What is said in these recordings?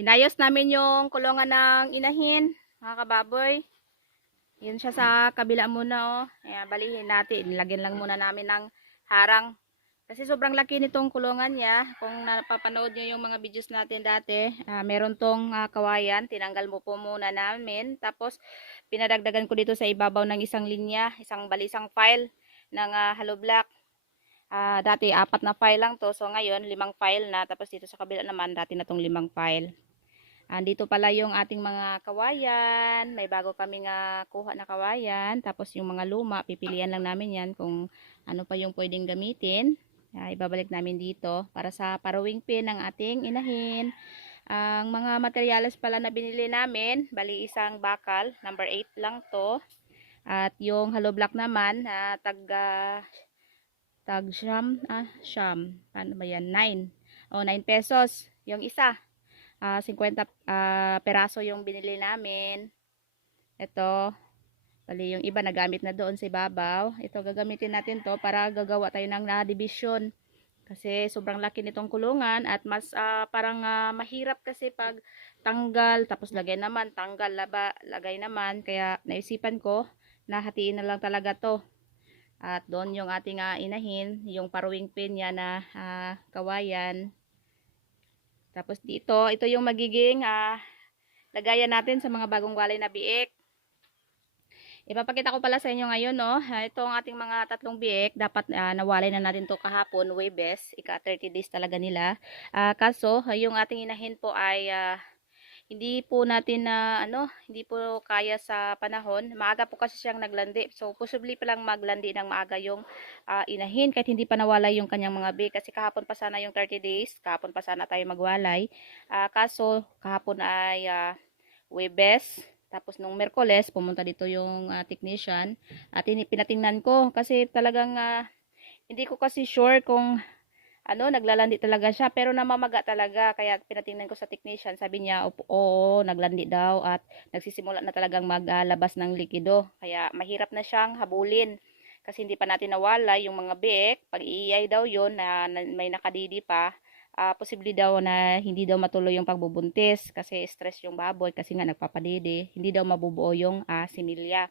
Inayos namin yung kulungan ng inahin, mga kababoy. Yun siya sa kabila muna, oh. Ayan, balihin natin. Lagyan lang muna namin ng harang. Kasi sobrang laki nitong kulungan niya. Kung napapanood nyo yung mga videos natin dati, ah, meron tong ah, kawayan. Tinanggal mo po muna namin. Tapos, pinadagdagan ko dito sa ibabaw ng isang linya, isang balisang file ng ah, hollow block. Ah, dati, apat na file lang to. So, ngayon, limang file na. Tapos, dito sa kabila naman, dati na tong limang file. Andito pala yung ating mga kawayan. May bago kami nga kuha na kawayan. Tapos yung mga luma, pipilian lang namin yan kung ano pa yung pwedeng gamitin. Ah, ibabalik namin dito para sa parawing pin ng ating inahin. Ang mga materyales pala na binili namin, bali isang bakal, number 8 lang to. At yung hollow block naman, ah, tag, ah, tag siyam, ah, siyam, paano ba yan? 9. O, 9 pesos. Yung isa, ah 50 ah, peraso yung binili namin. Ito, bali yung iba nagamit na doon sa ibabaw. Ito gagamitin natin to para gagawa tayo ng na division. Kasi sobrang laki nitong kulungan at mas ah, parang ah, mahirap kasi pag tanggal tapos lagay naman, tanggal, laba, lagay naman. Kaya naisipan ko na hatiin na lang talaga to. At doon yung ating ah, inahin, yung paruwing pin niya na ah, kawayan. Tapos dito, ito yung magiging ah, lagayan natin sa mga bagong walay na biik. Ipapakita ko pala sa inyo ngayon, no. Ito ang ating mga tatlong biik. Dapat ah, nawalay na natin to kahapon, way best. Ika 30 days talaga nila. Ah, kaso, yung ating inahin po ay ah, hindi po natin na ano, hindi po kaya sa panahon. Maaga po kasi siyang naglandi. So, possibly pa lang maglandi ng maaga yung ah, inahin kahit hindi pa nawalay yung kanyang mga biik. Kasi kahapon pa sana yung 30 days. Kahapon pa sana tayo magwalay. Ah, kaso, kahapon ay uh, Webes. Tapos nung Merkoles, pumunta dito yung ah, technician. At pinatingnan ko kasi talagang ah, hindi ko kasi sure kung ano, naglalandi talaga siya. Pero namamaga talaga. Kaya pinatingnan ko sa technician. Sabi niya, "Opo, oo, naglandi daw. At nagsisimula na talagang maglabas ng likido. Kaya mahirap na siyang habulin. Kasi hindi pa natin nawala yung mga biik. Pag iiyay daw yun na, na may nakadidi pa, ah posible daw na hindi daw matuloy yung pagbubuntis kasi stress yung baboy kasi nga nagpapadede. Hindi daw mabubuo yung ah, similya.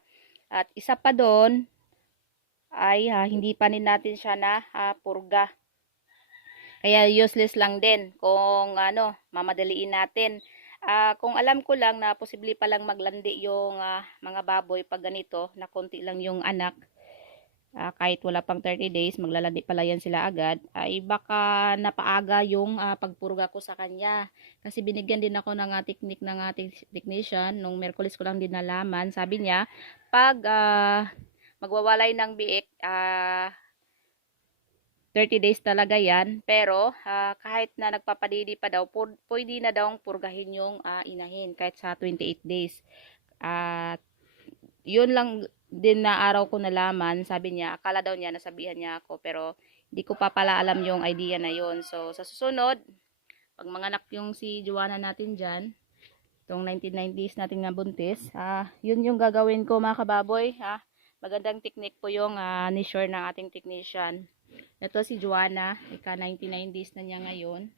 At isa pa doon ay ah, hindi pa rin natin siya na ah, purga. Kaya useless lang din kung ano, mamadaliin natin. Ah, kung alam ko lang na posible pa lang maglandi yung ah, mga baboy pag ganito, na konti lang yung anak, ah, kahit wala pang 30 days, maglalandi pala yan sila agad, ay baka napaaga yung ah, pagpurga ko sa kanya. Kasi binigyan din ako ng ah, technique ng ating technician, nung Merkulis ko lang din nalaman, sabi niya, pag ah, magwawalay ng biik, ah, 30 days talaga yan. Pero, ah, kahit na nagpapadidi pa daw, pwede na daw purgahin yung ah, inahin kahit sa 28 days. At, yun lang din na araw ko nalaman, sabi niya, akala daw niya, nasabihan niya ako, pero hindi ko pa pala alam yung idea na yun. So, sa susunod, pag manganak yung si Joanna natin dyan, itong 1990s natin nga buntis, ah, yun yung gagawin ko mga kababoy, ha. Magandang technique po yung ah, ni-share ng ating technician. Ito si Joanna, ika 99 days na niya ngayon.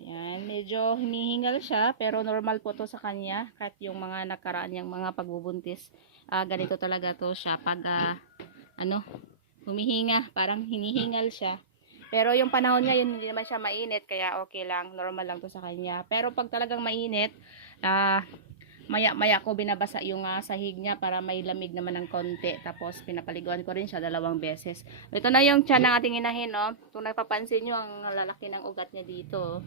Ayan, medyo hinihingal siya, pero normal po to sa kanya. Kahit yung mga nakaraan niyang mga pagbubuntis, ah, ganito talaga to siya. Pag, ah, ano, humihinga, parang hinihingal siya. Pero yung panahon niya, yun, hindi naman siya mainit, kaya okay lang, normal lang to sa kanya. Pero pag talagang mainit, ah, maya-maya ko binabasa yung ah, sahig niya para may lamig naman ng konti. Tapos pinapaliguan ko rin siya dalawang beses. Ito na yung tiyan ng ating inahin, no? Kung napapansin nyo, ang lalaki ng ugat niya dito.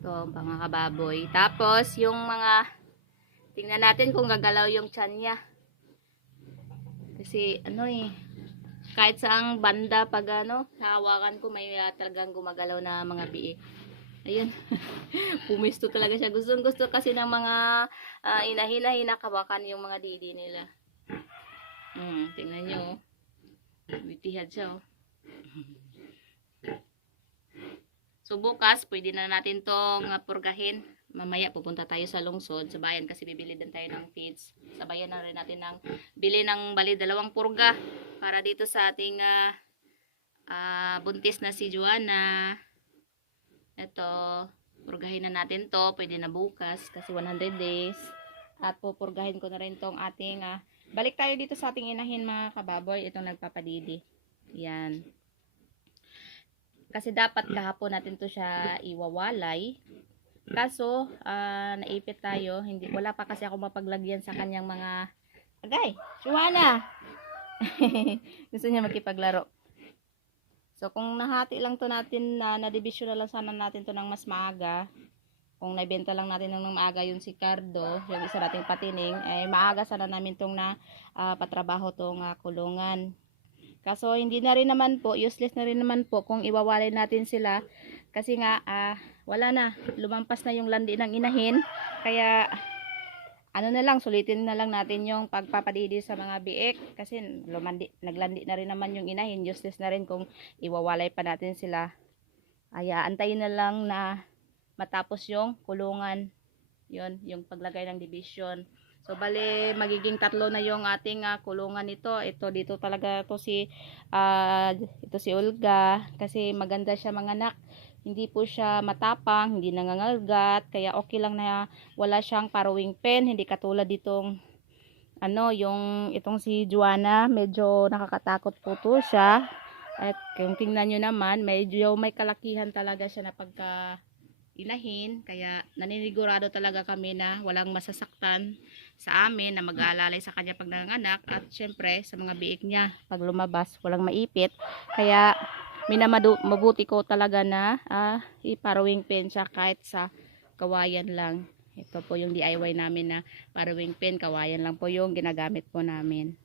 Ito, mga kababoy. Tapos, yung mga, tingnan natin kung gagalaw yung tiyan niya. Kasi, ano eh, kahit saang banda pag ano, nahawakan ko, may ah, talagang gumagalaw na mga biik. Ayun. Pumisto talaga siya. Gustong gusto kasi ng mga uh, inahina-hina kawakan yung mga didi nila. Hmm, tingnan nyo. oh. Bitihad siya, oh. So, bukas, pwede na natin tong uh, purgahin. Mamaya, pupunta tayo sa lungsod, sa bayan, kasi bibili din tayo ng feeds. Sa bayan na rin natin ng bili ng bali dalawang purga para dito sa ating ah, ah, buntis na si Joanna. Ito. Purgahin na natin to. Pwede na bukas kasi 100 days. At pupurgahin ko na rin tong ating ah, balik tayo dito sa ating inahin mga kababoy. Itong nagpapadidi. Yan. Kasi dapat kahapon natin to siya iwawalay. Kaso, ah, naipit tayo. Hindi, wala pa kasi ako mapaglagyan sa kanyang mga... Agay! Shuana! Gusto niya makipaglaro. So, kung nahati lang to natin na na-division na lang sana natin to ng mas maaga, kung naibenta lang natin ng maaga yung si Cardo, yung isa nating patining, ay maaga sana namin tong na ah, patrabaho tong ah, kulungan. Kaso hindi na rin naman po, useless na rin naman po kung iwawalay natin sila kasi nga ah, wala na, lumampas na yung landi ng inahin. Kaya ano na lang, sulitin na lang natin yung pagpapadidi sa mga biik kasi lumandi, naglandi na rin naman yung inahin, useless na rin kung iwawalay pa natin sila. Kaya antayin na lang na matapos yung kulungan. Yun, yung paglagay ng division. So, bale, magiging tatlo na yung ating ah, kulungan nito. Ito, dito talaga to si, ah, ito si Olga. Kasi maganda siya mga anak. Hindi po siya matapang, hindi nangangalgat. Kaya okay lang na wala siyang parawing pen. Hindi katulad ditong, ano, yung itong si Juana. Medyo nakakatakot po to siya. At kung tingnan nyo naman, medyo may kalakihan talaga siya na pagka inahin. Kaya naninigurado talaga kami na walang masasaktan sa amin na mag-aalalay sa kanya pag nanganak. At syempre, sa mga biik niya, pag lumabas, walang maipit. Kaya minamadu mabuti ko talaga na ah, iparawing pen siya kahit sa kawayan lang. Ito po yung DIY namin na parawing pen, kawayan lang po yung ginagamit po namin.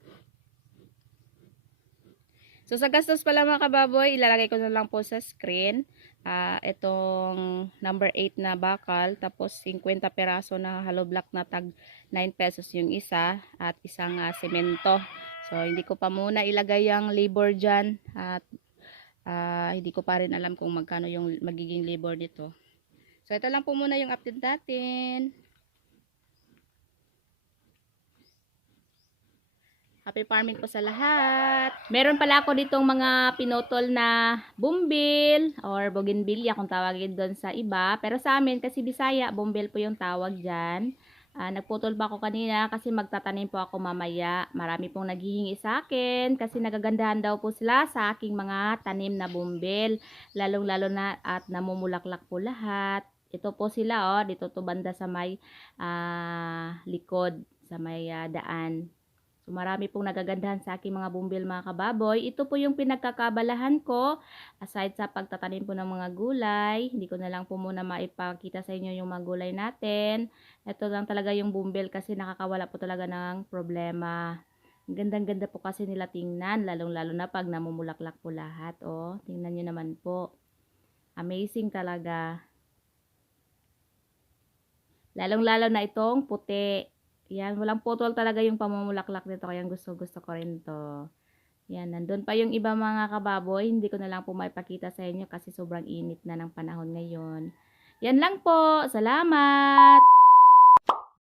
So sa gastos pala mga kababoy, ilalagay ko na lang po sa screen. Ah, itong number 8 na bakal, tapos 50 peraso na hollow block na tag 9 pesos yung isa, at isang ah, semento. So hindi ko pa muna ilagay yung labor dyan, at ah, hindi ko pa rin alam kung magkano yung magiging labor nito. So ito lang po muna yung update natin. Happy farming po sa lahat. Meron pala ako ditong mga pinotol na bumbil or bougainvillea kung tawagin doon sa iba. Pero sa amin kasi Bisaya, bumbil po yung tawag dyan. Ah, nagputol pa ako kanina kasi magtatanim po ako mamaya. Marami pong naghihingi sa akin kasi nagagandahan daw po sila sa aking mga tanim na bumbil. Lalong-lalo na at namumulaklak po lahat. Ito po sila oh, dito to banda sa may ah, likod, sa may ah, daan. So, marami pong nagagandahan sa aking mga bumbil mga kababoy. Ito po yung pinagkakabalahan ko. Aside sa pagtatanim po ng mga gulay, hindi ko na lang po muna maipakita sa inyo yung mga gulay natin. Ito lang talaga yung bumbil kasi nakakawala po talaga ng problema. Ang gandang-ganda po kasi nila tingnan, lalong-lalo na pag namumulaklak po lahat. Oh, tingnan nyo naman po. Amazing talaga. Lalong-lalo na itong puti. Yan, walang putol talaga yung pamumulaklak nito. Kaya gusto, gusto ko rin to. Yan, nandun pa yung iba mga kababoy. Hindi ko na lang po maipakita sa inyo kasi sobrang init na ng panahon ngayon. Yan lang po. Salamat!